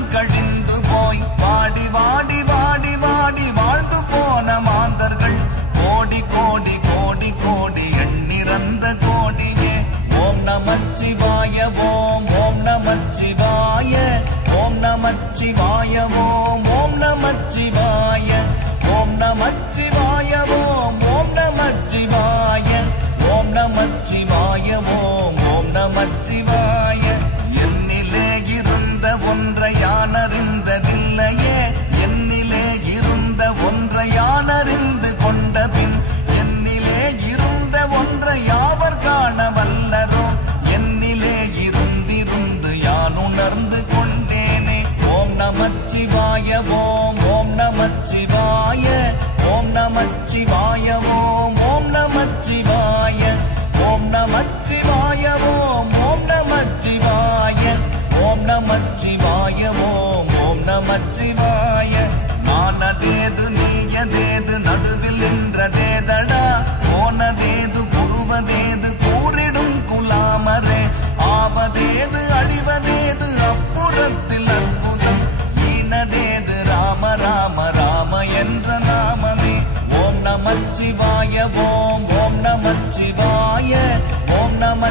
கழிந்து போய் வாடி வாடி வாடி வாடி வாழ்ந்து போன மாந்தர்கள். கோடி கோடி கோடி கோடி எண்ணிறந்த கோடியே. ஓம் நமச்சிவாய ஓம் ஓம் நமச்சிவாய. ஓம் நமச்சிவாய ஓம் ஓம் நமச்சிவாய. ஓம் நமச்சிவாய ஓம் ஓம் நமச்சிவாய. ஓம் நமச்சிவாய ஓம் ஓம் நமச்சிவாய. சிவாய ஓம் ஓம் நம சிவாய ஓம் நம சிவாய ஓம் ஓம் நம சிவாய ஓம் நம ஓம் ஓம் நம ஓம் நம ஓம் ஓம் நம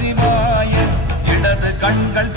சிவாய இடது கண்கள்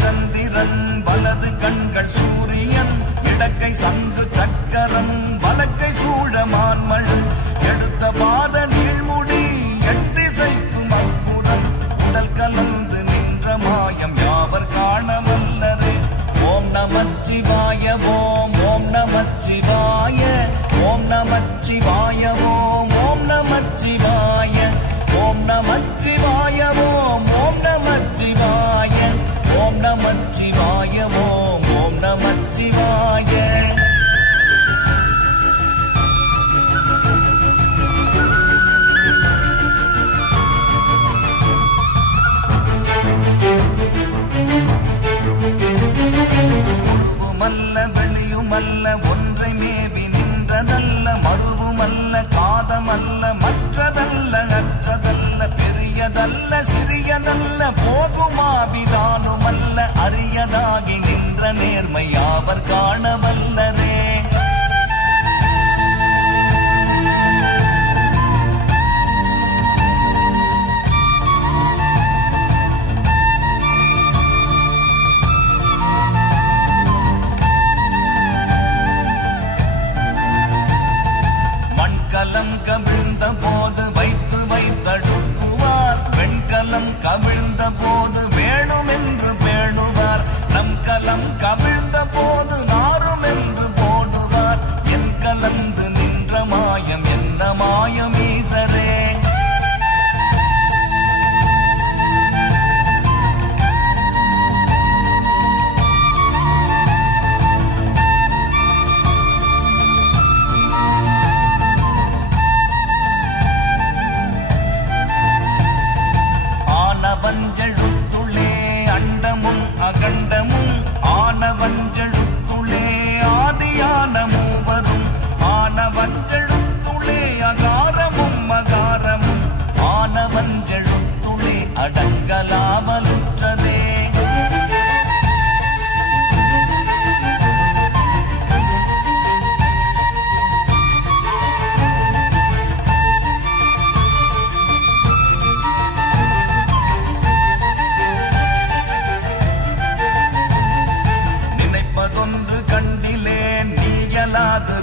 அல்ல போகுமாபிதானுமல்ல அரியதாகி நின்ற நேர்மை அவர் காணவல்லரே? மண்கலம் கமிழ் lado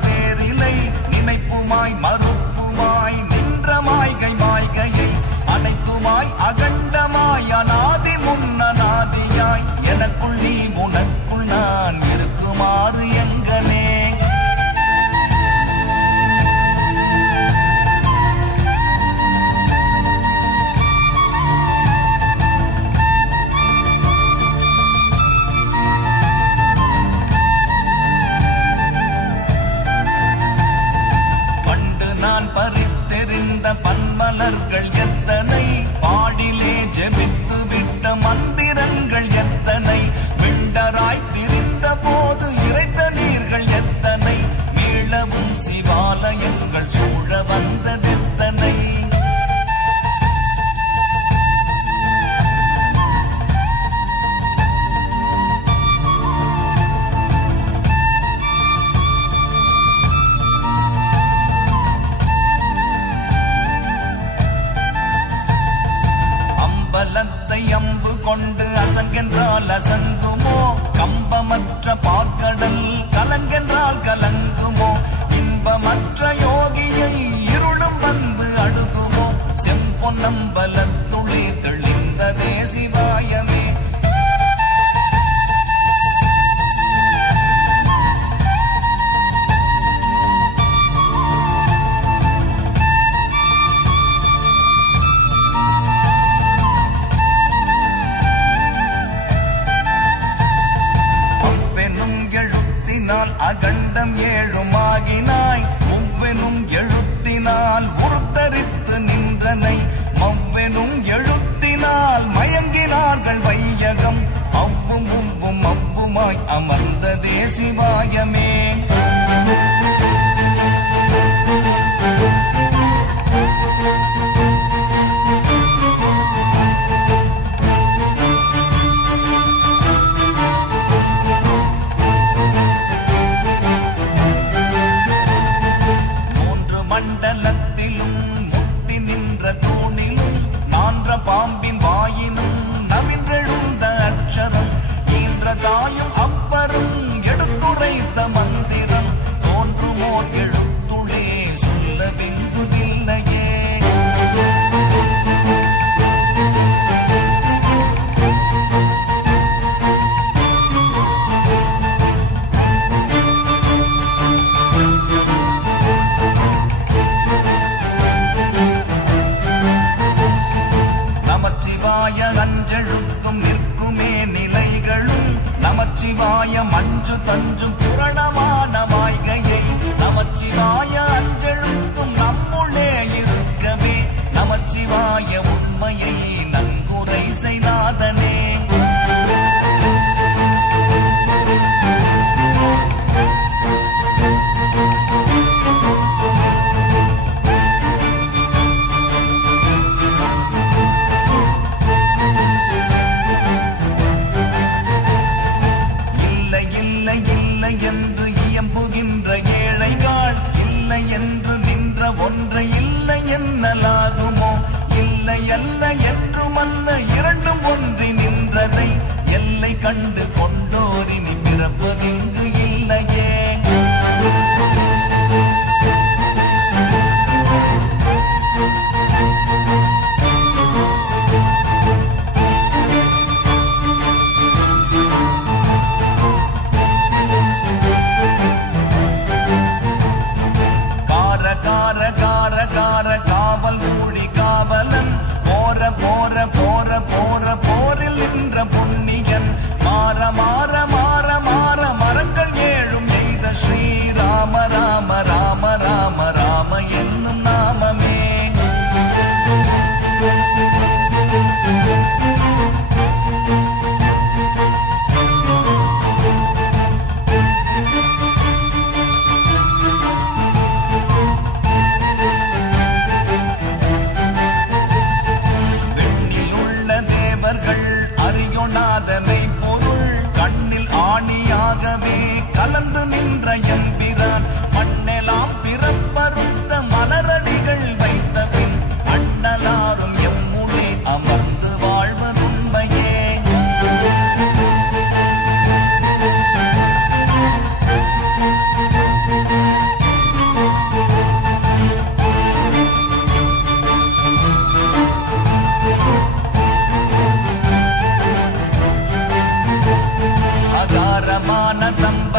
கலசங்குமோ? கம்பமற்ற பார்க்கடல் கலங்கென்றால் கலங்குமோ? இன்பமற்ற யோகியை இருளும் வந்து அணுகுமோ? செம்பொன்னம்பலம்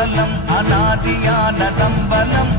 தம்பலம் அனாதியான தம்பலம்